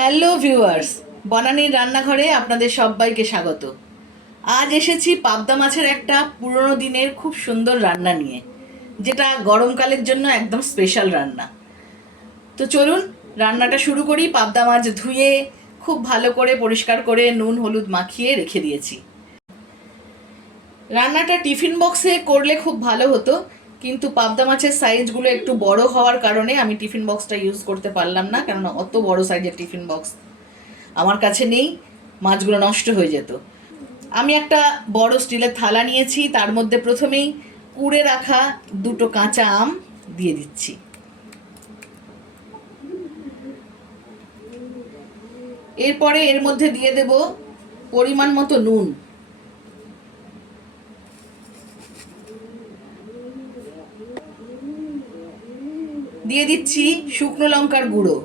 Hello viewers, বনানীর রান্নাঘরে আপনাদের সবাইকে স্বাগত। আজ এসেছি পাবদা মাছের একটা পুরনো দিনের খুব সুন্দর রান্না নিয়ে, যেটা গরমকালের জন্য একদম স্পেশাল রান্না। তো চলুন রান্নাটা শুরু করি। পাবদা মাছ ধুয়ে খুব ভালো করে পরিষ্কার করে নুন হলুদ মাখিয়ে রেখে দিয়েছি। রান্নাটা টিফিন বক্সে করলে খুব ভালো হতো, কিন্তু পাবদা মাছের সাইজগুলো একটু বড় হওয়ার কারণে আমি টিফিন বক্সটা ইউজ করতে পারলাম না, কেননা অত বড় সাইজের টিফিন বক্স আমার কাছে নেই, মাছগুলো নষ্ট হয়ে যেত। আমি একটা বড় স্টিলের থালা নিয়েছি, তার মধ্যে প্রথমেই কুড়ে রাখা দুটো কাঁচা আম দিয়ে দিচ্ছি। এরপরে এর মধ্যে দিয়ে দেব পরিমাণ মতো নুন, দিয়ে দিচ্ছি শুকনো লঙ্কার গুঁড়ো,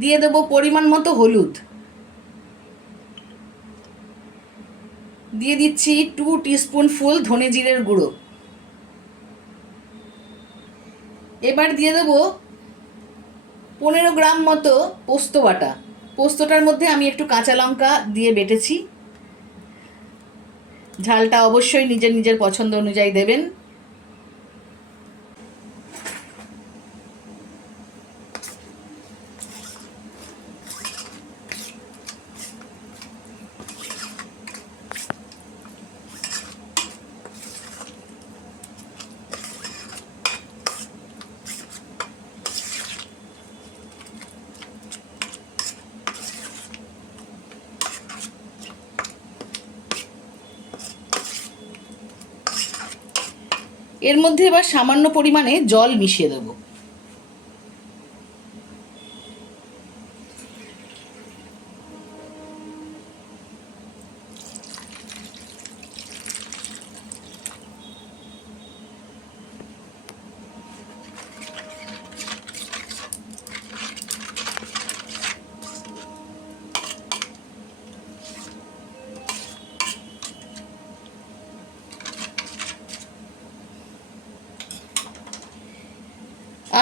দিয়ে দেব পরিমাণ মতো হলুদ, দিয়ে দিচ্ছি 2 টিস্পুন ফুল ধনে জিরের গুঁড়ো। এবার দিয়ে দেব 15 গ্রাম মতো পোস্ত বাটা। পোস্তটার মধ্যে আমি একটু কাঁচা লঙ্কা দিয়ে বেটেছি। ঝালটা অবশ্যই নিজের নিজের পছন্দ অনুযায়ী দেবেন। এর মধ্যে এবার সামান্য পরিমাণে জল মিশিয়ে দেবো।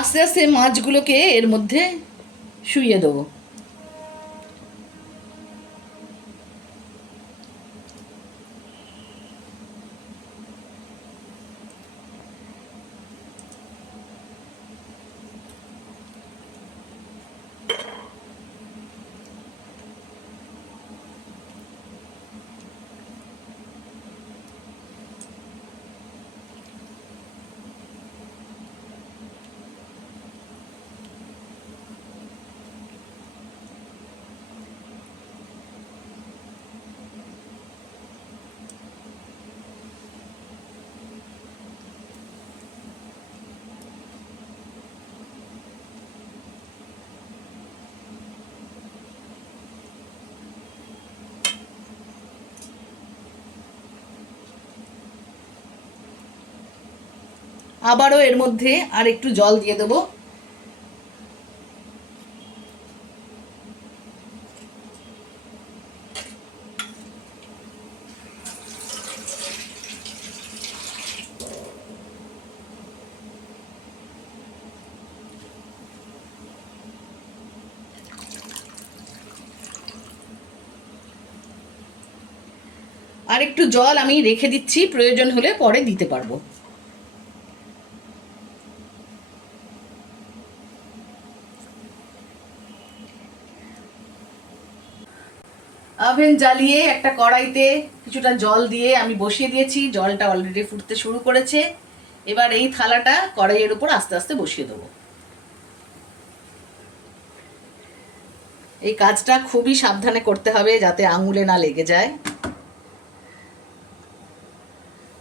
আস্তে আস্তে মাছগুলোকে এর মধ্যে শুইয়ে দেবো। আবারও এর মধ্যে আর একটু জল দিয়ে দেবো। আর একটু জল আমি রেখে দিচ্ছি, প্রয়োজন হলে পরে দিতে পারবো। ওভেন জ্বালিয়ে একটা কড়াইতে কিছুটা জল দিয়ে আমি বসিয়ে দিয়েছি। জলটা অলরেডি ফুটতে শুরু করেছে। এবার এই থালাটা কড়াইয়ের উপর আস্তে আস্তে বসিয়ে দেবো। এই কাজটা খুবই সাবধানে করতে হবে যাতে আঙুলে না লেগে যায়।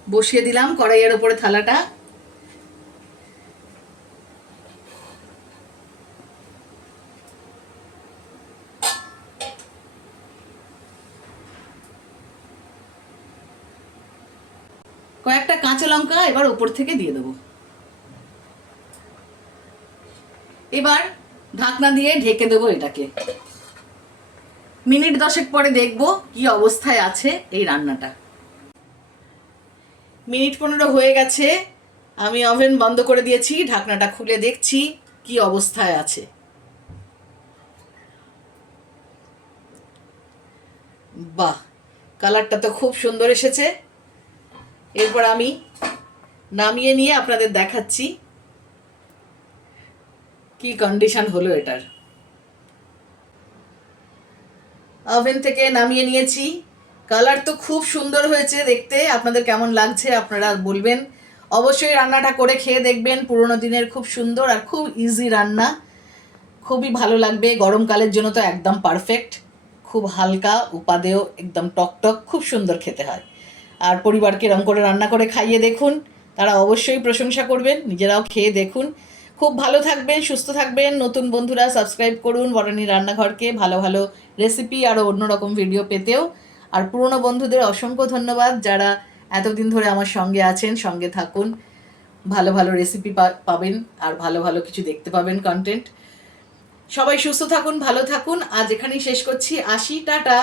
বসিয়ে দিলাম কড়াইয়ের উপরে থালাটা। কয়েকটা কাঁচা লঙ্কা এবার উপর থেকে দিয়ে দেবো। এবার ঢাকনা দিয়ে ঢেকে দেবো এটাকে। মিনিট 10 পরে দেখবো কি অবস্থায় আছে এই রান্নাটা। মিনিট 15 হয়ে গেছে। আমি ওভেন বন্ধ করে দিয়েছি, ঢাকনাটা খুলে দেখছি কি অবস্থায় আছে। বাহ, কালারটা তো খুব সুন্দর এসেছে। এরপর আমি নামিয়ে নিয়ে আপনাদের দেখাচ্ছি কি কন্ডিশন হলো এটার। ওভেন থেকে নামিয়ে নিয়েছি। কালার তো খুব সুন্দর হয়েছে দেখতে। আপনাদের কেমন লাগছে আপনারা বলবেন। অবশ্যই রান্নাটা করে খেয়ে দেখবেন, পুরোনো দিনের খুব সুন্দর আর খুব ইজি রান্না, খুবই ভালো লাগবে। গরমকালের জন্য তো একদম পারফেক্ট, খুব হালকা, উপাদেয়, একদম টকটক, খুব সুন্দর খেতে হয়। আর পরিবারকে এরম করে রান্না করে খাইয়ে দেখুন, তারা অবশ্যই প্রশংসা করবেন, নিজেরাও খেয়ে দেখুন। খুব ভালো থাকবেন, সুস্থ থাকবেন। নতুন বন্ধুরা সাবস্ক্রাইব করুন বনানী রান্নাঘরকে, ভালো ভালো রেসিপি আরও অন্যরকম ভিডিও পেতেও। আর পুরনো বন্ধুদের অসংখ্য ধন্যবাদ যারা এতদিন ধরে আমার সঙ্গে আছেন, সঙ্গে থাকুন। ভালো ভালো রেসিপি পাবেন আর ভালো ভালো কিছু দেখতে পাবেন কন্টেন্ট। সবাই সুস্থ থাকুন, ভালো থাকুন। আজ এখানেই শেষ করছি। আসি, টাটা।